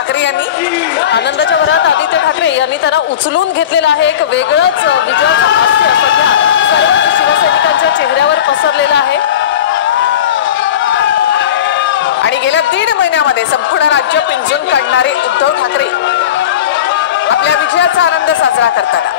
ठाकरे यांनी आनंदाच्या भरात आदित्य ठाकरे यांनी त्यांना उचलून घेतलेला आहे। एक वेगळंच विजयाचं हास्य सध्या सर्व शिवसैनिकांच्या चेहऱ्यावर पसरलेलं आहे आणि गेल्या 1.5 महिन्यामध्ये संपूर्ण राज्य पिंजून काढणारे उद्धव ठाकरे आपल्या विजयाचा आनंद साजरा करताना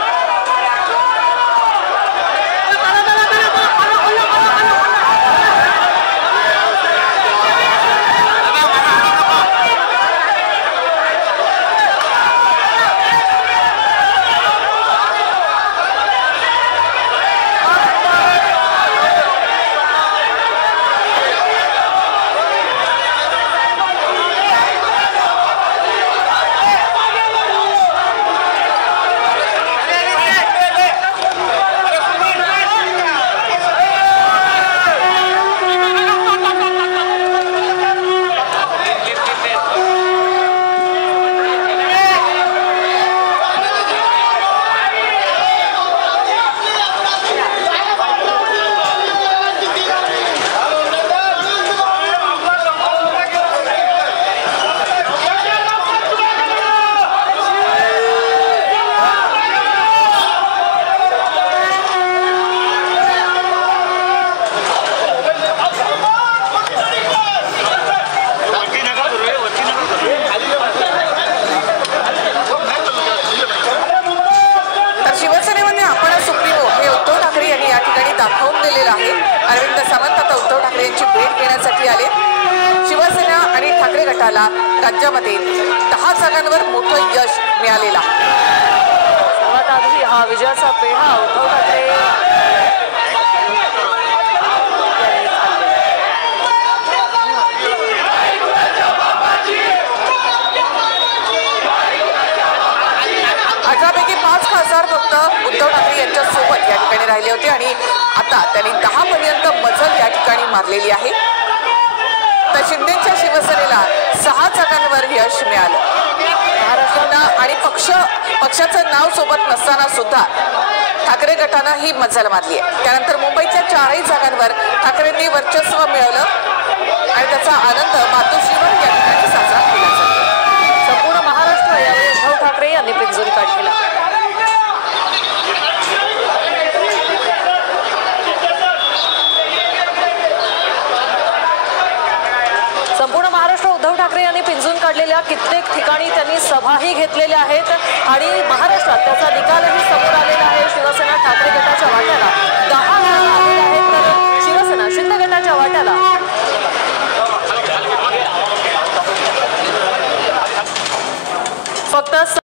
दाखवून दिलेला आहे। अरविंद सावंत आता उद्धव ठाकरे यांची भेट घेण्यासाठी आले। शिवसेना आणि ठाकरे गटाला राज्यामध्ये 10 जागांवर मोठं यश मिळालेलं आहे। सर्वात आधी हा विजयाचा पेढा उद्धव ठाकरे पैकी 5 खासदार फक्त उद्धव ठाकरे यांच्या सोबत या ठिकाणी राहिले होते आणि आता त्यांनी 10 पर्यंत मजल या ठिकाणी मारलेली आहे। तर शिंदेच्या शिवसेनेला 6 जागांवर यश मिळालं। महाराष्ट्राला आणि पक्षाचं नाव सोबत नसताना सुद्धा ठाकरे गटानं ही मजल मारली आहे। त्यानंतर मुंबईच्या 4ही जागांवर ठाकरेंनी वर्चस्व मिळवलं आणि त्याचा आनंद मातोश्रीवर या ठिकाणी साजरा केला जातो। संपूर्ण महाराष्ट्र यावेळी उद्धव ठाकरे यांनी पिंजून काढलेला। संपूर्ण महाराष्ट्र उद्धव ठाकरे यांनी पिंजून काढलेल्या कित्येक ठिकाणी त्यांनी सभाही घेतलेल्या आहेत आणि महाराष्ट्रात त्याचा निकालही समोर आलेला आहे। शिवसेना ठाकरे गटाच्या वाट्याला 10 जागा आलेल्या आहेत तर शिवसेना शिंदे गटाच्या वाट्याला फक्त